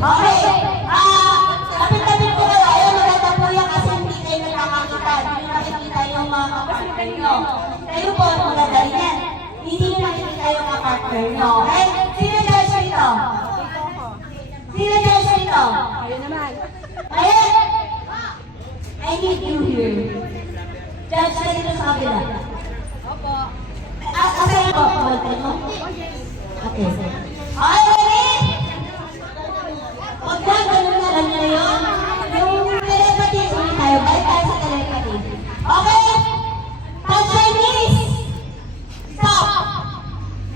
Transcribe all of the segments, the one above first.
Okay. Kapit-kapit po kayo. Ayaw maganda po yan kasi hindi kayo nakakakita. Hindi nyo nakikita yung mga kapartner nyo. Kayo po, maganda rin yan. Hindi nyo nakikita yung kapartner nyo. Okay? Sino judge dito? Sino judge dito? Ayun naman. Ayun! I need you here. Judge ka dito sa kabila. Opo. Asay ko, kabantay mo. Okay. Okay, ready? Huwag lang, ganun na lang nyo yun. Yung telepathy, hindi tayo. Balik tayo sa telepathy. Okay? Touch Chinese! Stop!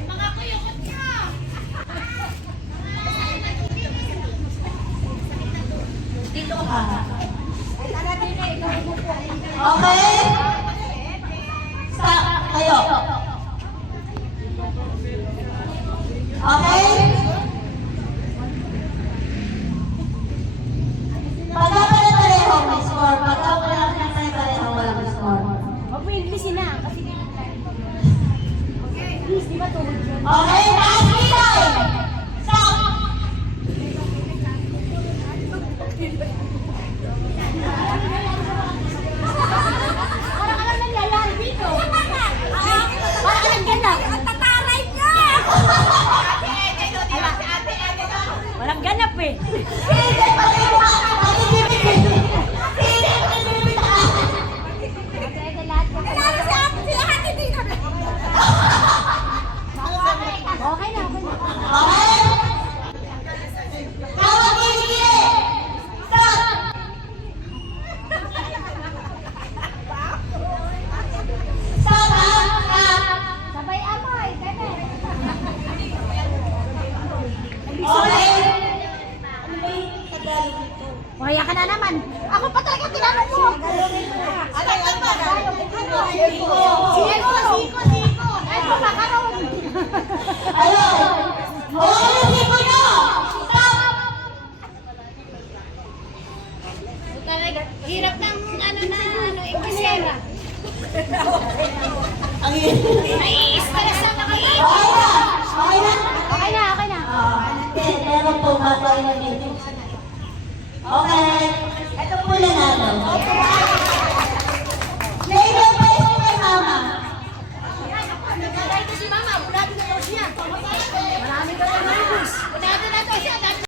Mga kuyukot ka! Dito ka. Ay, tara din eh. Ikaw mo po. Okay? Stop. Kayo. Okay? Pagka pare-pareho, may score. Pagka wala ka pare-pareho, walang score. Huwag mo English na. Kasi please, di ba tulog yun? Okay? Taas dito! Stop! Parang alam nangyayari dito. Parang alam ganap. Tataray ka! Walang ganap eh. Sige, pag-ibig! Sige, pag-ibig! Okay na, okay na. Okay? Tawag kilikili! Stop! Stop, ha? Stop! Sabay amoy, teme. Okay? Ano ba yung kagaling dito? Kaya ka na naman. Ako pa talaga tinanong mo. Ano yung kagaling? Siko. Ay, kumakaroon. Ayun! Okay na siko nyo! Stop! Talaga, hirap ng Inglesera. Ang hirap. Nai-stress na kayo. Okay na! Okay na? Okay na. Meron po ba tayo na dito? Okay. Ito